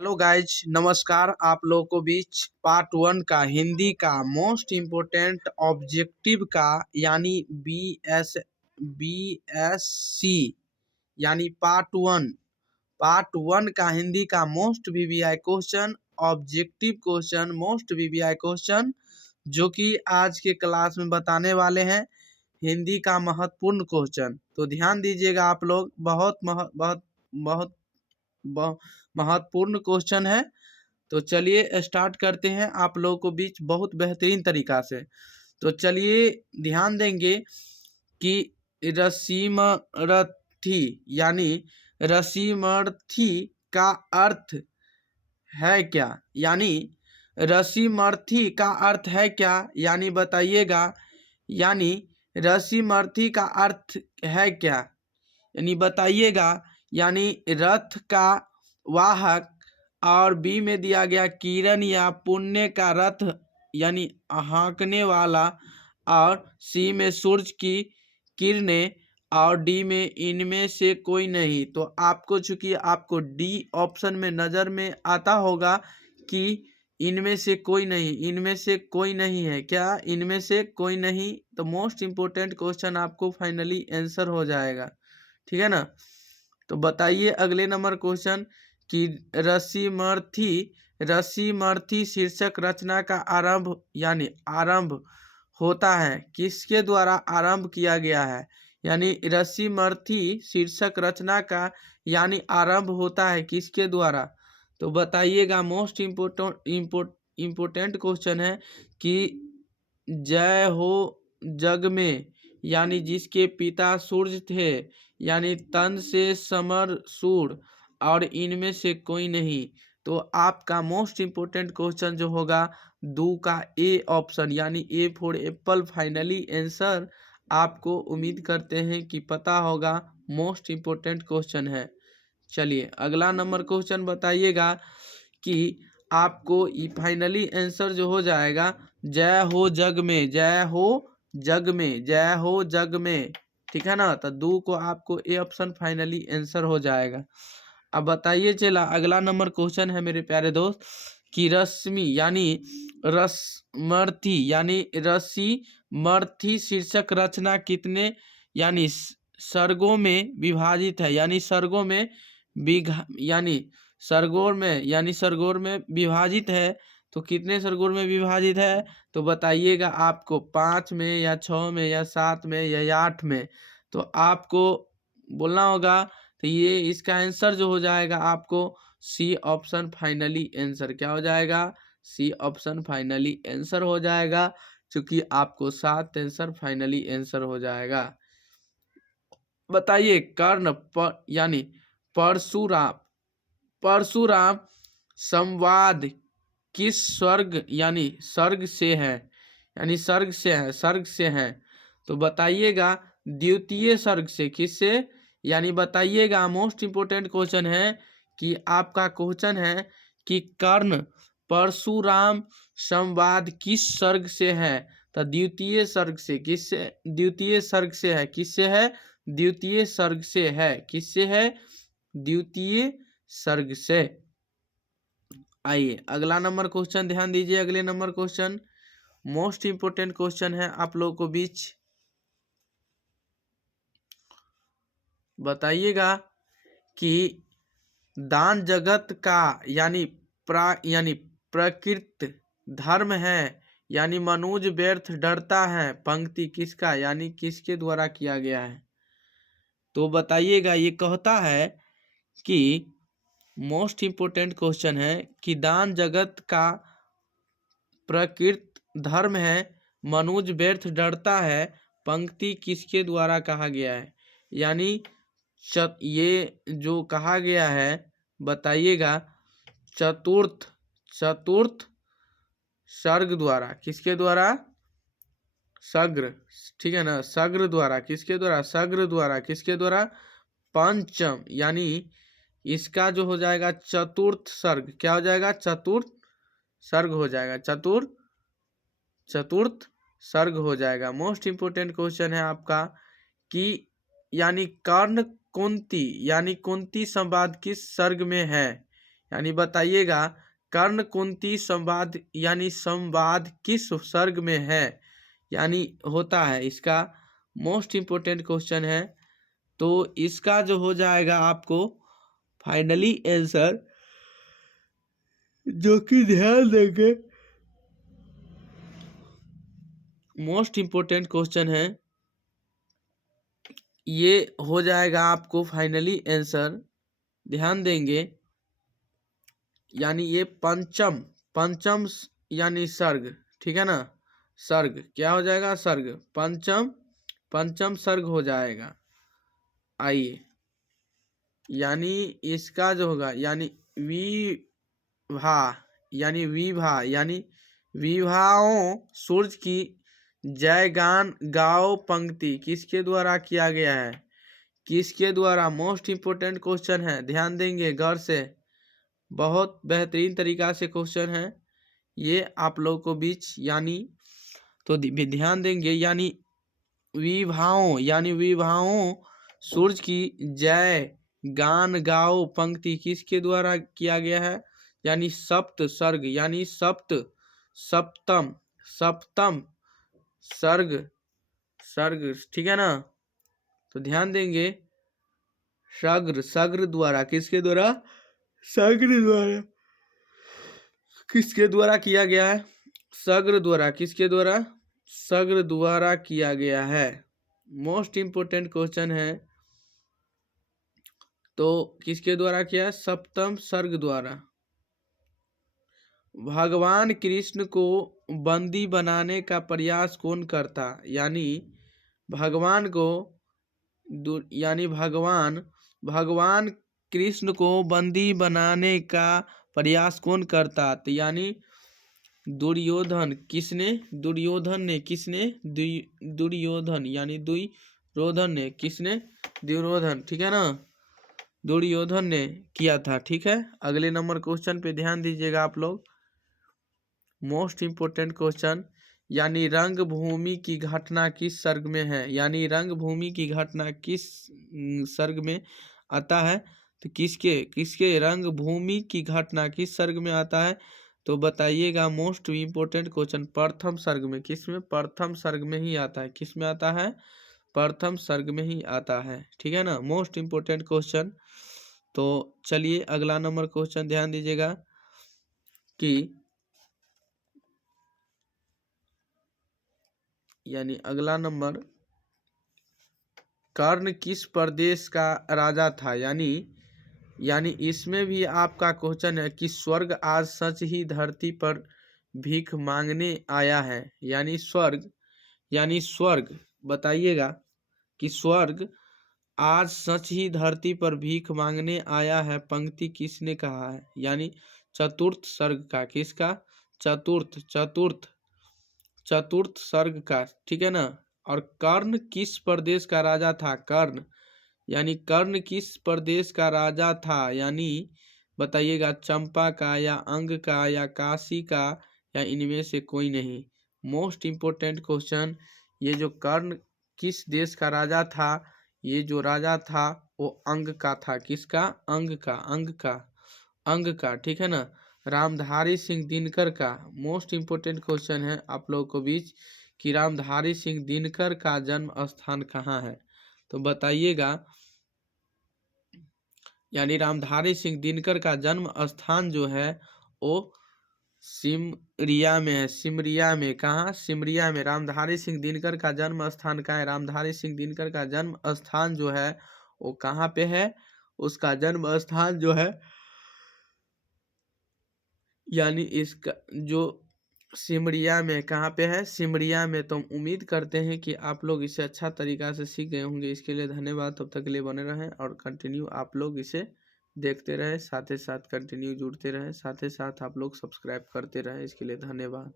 Hello guys, नमस्कार। आप लोगों को बीच पार्ट 1 का हिंदी का मोस्ट इम्पोर्टेंट ऑब्जेक्टिव का यानी बी एस सी यानी पार्ट वन का हिंदी का most VVI question, objective question, most VVI question जो कि आज के क्लास में बताने वाले हैं। हिंदी का महत्वपूर्ण क्वेश्चन, तो ध्यान दीजिएगा आप लोग। बहुत महत्वपूर्ण क्वेश्चन है। तो चलिए स्टार्ट करते हैं आप लोगों को बीच बहुत बेहतरीन तरीका से। तो चलिए ध्यान देंगे कि रसीमरथी यानी रसीमर्थी का अर्थ है क्या, यानी रसीमर्थी का अर्थ है क्या, यानी बताइएगा। यानी रसीमर्थी का अर्थ है क्या, यानी बताइएगा। यानी रथ का वाहक, और बी में दिया गया किरण या पुण्य का रथ यानी हाँकने वाला, और सी में सूरज की किरणें, और डी में इनमें से कोई नहीं। तो आपको चूंकि आपको डी ऑप्शन में नज़र में आता होगा कि इनमें से कोई नहीं, इनमें से कोई नहीं है क्या, इनमें से कोई नहीं। तो मोस्ट इम्पोर्टेंट क्वेश्चन आपको फाइनली आंसर हो जाएगा, ठीक है ना। तो बताइए अगले नंबर क्वेश्चन कि रसीमर्थी शीर्षक रचना का आरंभ यानी आरंभ होता है किसके द्वारा आरंभ किया गया है। यानी रसीमर्थी शीर्षक रचना का यानी आरंभ होता है किसके द्वारा। तो बताइएगा। मोस्ट इम्पोर्टेंट क्वेश्चन है कि जय हो जग में यानी जिसके पिता सूर्य थे, यानी तन से समर सूर, और इनमें से कोई नहीं। तो आपका मोस्ट इम्पोर्टेंट क्वेश्चन जो होगा दो का ए ऑप्शन यानी A for Apple finally answer. आपको उम्मीद करते हैं कि पता होगा, मोस्ट इम्पोर्टेंट क्वेश्चन है। चलिए अगला नंबर क्वेश्चन बताइएगा कि आपको फाइनली आंसर जो हो जाएगा जय हो जग में, जय हो जग में, जय हो जग में, ठीक है ना। तो दो को आपको ए ऑप्शन फाइनली आंसर हो जाएगा। अब बताइए चला अगला नंबर क्वेश्चन है मेरे प्यारे दोस्त कि रश्मि यानी रसमर्थी यानी रसीमर्थी शीर्षक रचना कितने यानी सर्गों में विभाजित है, यानी सर्गों में यानी सर्गों में विभाजित है। तो कितने सर्गों में विभाजित है, तो बताइएगा आपको 5 में या 6 में या 7 में या 8 में। तो आपको बोलना होगा। तो ये इसका आंसर जो हो जाएगा आपको सी ऑप्शन फाइनली आंसर क्या हो जाएगा, सी ऑप्शन फाइनली आंसर हो जाएगा, क्योंकि आपको 7 आंसर फाइनली आंसर हो जाएगा। बताइए कर्ण यानी परशुराम संवाद किस स्वर्ग यानी सर्ग से है, यानी सर्ग से है। तो बताइएगा द्वितीय सर्ग से, किससे, यानी बताइएगा। मोस्ट इम्पोर्टेंट क्वेश्चन है कि आपका क्वेश्चन है कि कर्ण परशुराम संवाद किस सर्ग से है। तो द्वितीय सर्ग से, किससे, द्वितीय सर्ग से है, किससे है, द्वितीय सर्ग से है, किससे है, द्वितीय सर्ग से। आइए अगला नंबर क्वेश्चन ध्यान दीजिए। अगले number question most important question है आप लोगों को बीच। बताइएगा कि दान जगत का यानी प्रकृत धर्म है, यानी मनुज व्यर्थ डरता है पंक्ति किसका यानी किसके द्वारा किया गया है। तो बताइएगा। ये कहता है कि मोस्ट इम्पोर्टेंट क्वेश्चन है कि दान जगत का प्रकृत धर्म है, मनुज व्यर्थ डरता है पंक्ति किसके द्वारा कहा गया है। यानी ये जो कहा गया है, बताइएगा चतुर्थ सर्ग द्वारा, किसके द्वारा, सग्र, ठीक है ना, सग्र द्वारा, किसके द्वारा, सग्र द्वारा, किसके द्वारा, पंचम, यानी इसका जो हो जाएगा चतुर्थ सर्ग क्या हो जाएगा, चतुर्थ सर्ग हो जाएगा, चतुर्थ सर्ग हो जाएगा। मोस्ट इम्पोर्टेंट क्वेश्चन है आपका कि यानी कर्ण कुंती यानी कुंती संवाद किस सर्ग में है, यानी बताइएगा कर्ण कुंती संवाद यानी संवाद किस सर्ग में है, यानी होता है। इसका मोस्ट इम्पोर्टेंट क्वेश्चन है। तो इसका जो हो जाएगा आपको फाइनली आंसर, जो कि ध्यान देंगे मोस्ट इम्पोर्टेंट क्वेश्चन है, ये हो जाएगा आपको फाइनली आंसर, ध्यान देंगे। यानी ये पंचम पंचम यानी सर्ग, ठीक है ना। सर्ग क्या हो जाएगा, सर्ग पंचम पंचम सर्ग हो जाएगा। आइए, यानी इसका जो होगा यानी विभा यानी विभा यानी विभाओं सूर्य की जय गान गाओ पंक्ति किसके द्वारा किया गया है, किसके द्वारा। मोस्ट इम्पोर्टेंट क्वेश्चन है, ध्यान देंगे गौर से, बहुत बेहतरीन तरीका से क्वेश्चन है ये आप लोग को बीच, यानी तो ध्यान देंगे। यानी विभाओं सूरज की जय गान गाओ पंक्ति किसके द्वारा किया गया है, यानी सप्त सर्ग यानी सप्तम सप्तम सर्ग, ठीक है ना। तो ध्यान देंगे सग्र द्वारा किसके द्वारा, सग्र द्वारा किसके द्वारा किया गया है, सग्र द्वारा किसके द्वारा, सग्र द्वारा किया गया है। मोस्ट इम्पोर्टेंट क्वेश्चन है, तो किसके द्वारा किया, सप्तम सर्ग द्वारा। भगवान कृष्ण को बंदी बनाने का प्रयास कौन करता, यानी भगवान को यानी भगवान कृष्ण को बंदी बनाने का प्रयास कौन करता, तो यानी दुर्योधन ने किसने दुर्योधन यानी दुर्योधन ने किसने, दुर्योधन, ठीक है ना, दुर्योधन ने किया था, ठीक है। अगले नंबर क्वेश्चन पे ध्यान दीजिएगा आप लोग। मोस्ट इम्पोर्टेंट क्वेश्चन, यानी रंगभूमि की घटना किस सर्ग में है, यानी रंगभूमि की घटना किस सर्ग में आता है, तो किसके रंगभूमि की घटना किस सर्ग में आता है, तो बताइएगा। मोस्ट इम्पोर्टेंट क्वेश्चन, प्रथम सर्ग में, किसमें, प्रथम सर्ग में ही आता है, किस में आता है, प्रथम सर्ग में ही आता है, ठीक है ना। Most important question. तो चलिए अगला नंबर क्वेश्चन ध्यान दीजिएगा कि यानी अगला नंबर, कर्ण किस प्रदेश का राजा था, यानी इसमें भी आपका क्वेश्चन है कि स्वर्ग आज सच ही धरती पर भीख मांगने आया है, यानी स्वर्ग बताइएगा कि स्वर्ग आज सच ही धरती पर भीख मांगने आया है पंक्ति किसने कहा है, यानी चतुर्थ सर्ग का, किसका, चतुर्थ सर्ग का, ठीक है ना। और कर्ण किस प्रदेश का राजा था, कर्ण किस प्रदेश का राजा था, यानी बताइएगा चंपा का या अंग का या काशी का या इनमें से कोई नहीं। मोस्ट इम्पोर्टेंट क्वेश्चन, ये जो कर्ण किस देश का राजा था, ये जो राजा था वो अंग का था, किसका, अंग का, ठीक है ना, रामधारी सिंह दिनकर का। मोस्ट इम्पोर्टेंट क्वेश्चन है आप लोगों को बीच कि रामधारी सिंह दिनकर का जन्म स्थान कहाँ है, तो बताइएगा। यानी रामधारी सिंह दिनकर का जन्म स्थान जो है वो सिमरिया में है, सिमरिया में, कहाँ, सिमरिया में। रामधारी सिंह दिनकर का जन्म स्थान कहाँ है, रामधारी सिंह दिनकर का जन्म स्थान जो है वो कहाँ पे है, उसका जन्म स्थान जो है यानी इसका जो सिमरिया में, कहाँ पे है, सिमरिया में। तो हम उम्मीद करते हैं कि आप लोग इसे अच्छा तरीका से सीख गए होंगे। इसके लिए धन्यवाद, तब तक के लिए बने रहें और कंटिन्यू आप लोग इसे देखते रहें, साथ ही साथ कंटिन्यू जुड़ते रहें, साथ ही साथ आप लोग सब्सक्राइब करते रहें। इसके लिए धन्यवाद।